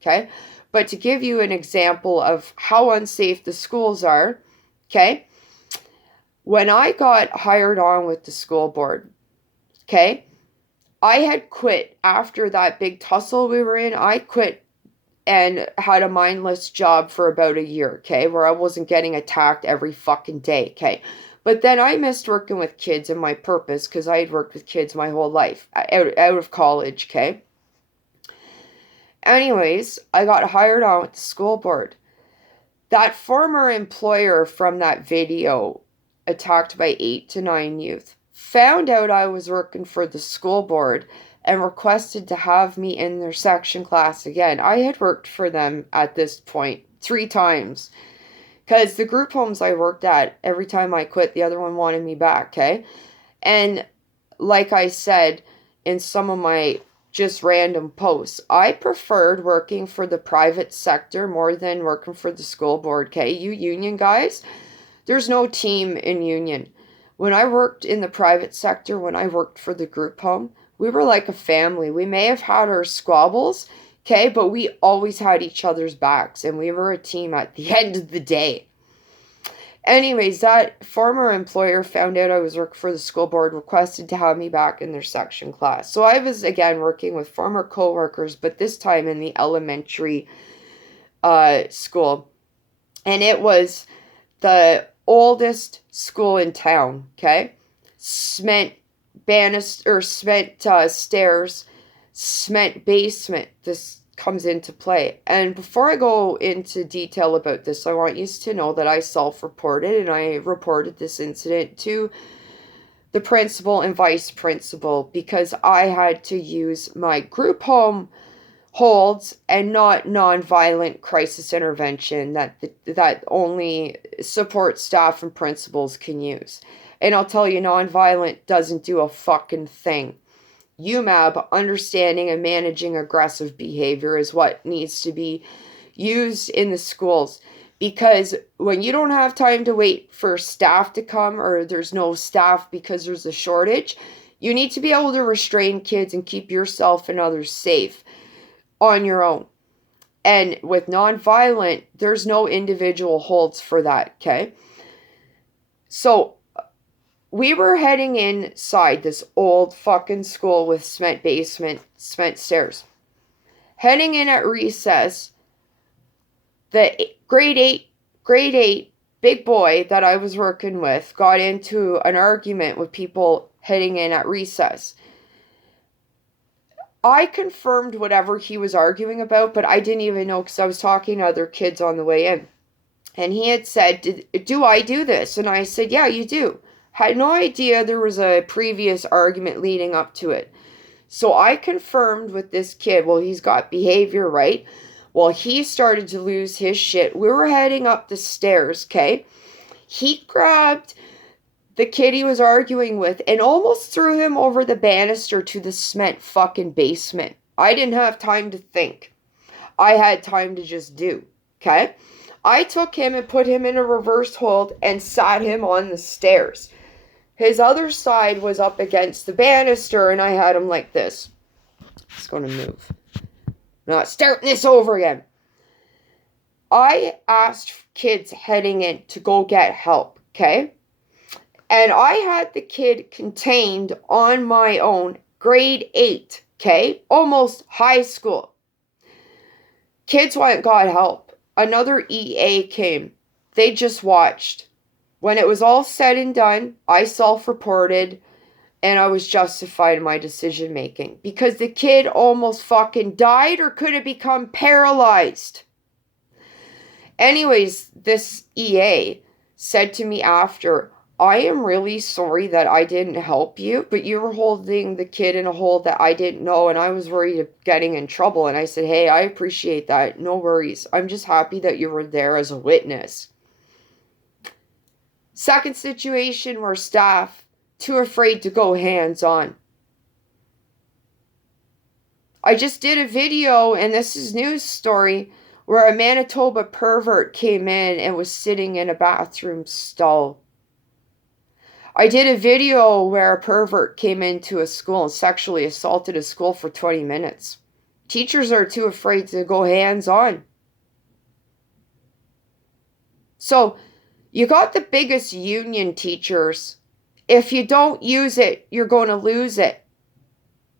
okay? But to give you an example of how unsafe the schools are, okay? When I got hired on with the school board, okay, I had quit after that big tussle we were in. I quit and had a mindless job for about a year, okay, where I wasn't getting attacked every fucking day, okay. But then I missed working with kids and my purpose because I had worked with kids my whole life out of college, okay. Anyways, I got hired on with the school board. That former employer from that video, attacked by 8 to 9 youth, found out I was working for the school board and requested to have me in their section class again. I had worked for them at this point 3 times. Because the group homes I worked at, every time I quit, the other one wanted me back, okay? And like I said in some of my just random posts, I preferred working for the private sector more than working for the school board, okay? You union guys, there's no team in union. When I worked in the private sector, when I worked for the group home, we were like a family. We may have had our squabbles, okay, but we always had each other's backs, and we were a team at the end of the day. Anyways, that former employer found out I was working for the school board, requested to have me back in their section class. So I was, again, working with former co-workers, but this time in the elementary school. And it was the oldest school in town, okay? Cement stairs, cement basement. This comes into play. And before I go into detail about this, I want you to know that I self-reported, and I reported this incident to the principal and vice principal because I had to use my group home holds and not nonviolent crisis intervention that only support staff and principals can use. And I'll tell you, nonviolent doesn't do a fucking thing. UMAB, understanding and managing aggressive behavior, is what needs to be used in the schools. Because when you don't have time to wait for staff to come, or there's no staff because there's a shortage, you need to be able to restrain kids and keep yourself and others safe on your own. And with nonviolent, there's no individual holds for that, okay? So we were heading inside this old fucking school with cement basement, cement stairs. Heading in at recess, the grade 8 big boy that I was working with got into an argument with people heading in at recess. I confirmed whatever he was arguing about, but I didn't even know because I was talking to other kids on the way in. And he had said, do I do this? And I said, yeah, you do. Had no idea there was a previous argument leading up to it. So I confirmed with this kid, well, he's got behavior, right? Well, he started to lose his shit. We were heading up the stairs, okay? He grabbed the kid he was arguing with and almost threw him over the banister to the cement fucking basement. I didn't have time to think. I had time to just do, okay? I took him and put him in a reverse hold and sat him on the stairs. His other side was up against the banister, and I had him like this. It's going to move. Not starting this over again. I asked kids heading in to go get help, okay? And I had the kid contained on my own, grade 8, okay? Almost high school. Kids went got help. Another EA came. They just watched. When it was all said and done, I self-reported, and I was justified in my decision making because the kid almost fucking died or could have become paralyzed. Anyways, this EA said to me after, I am really sorry that I didn't help you, but you were holding the kid in a hold that I didn't know, and I was worried of getting in trouble. And I said, hey, I appreciate that. No worries. I'm just happy that you were there as a witness. Second situation where staff too afraid to go hands-on. I just did a video, and this is news story, where a Manitoba pervert came in and was sitting in a bathroom stall. I did a video where a pervert came into a school and sexually assaulted a school for 20 minutes. Teachers are too afraid to go hands-on. So you got the biggest union teachers. If you don't use it, you're going to lose it.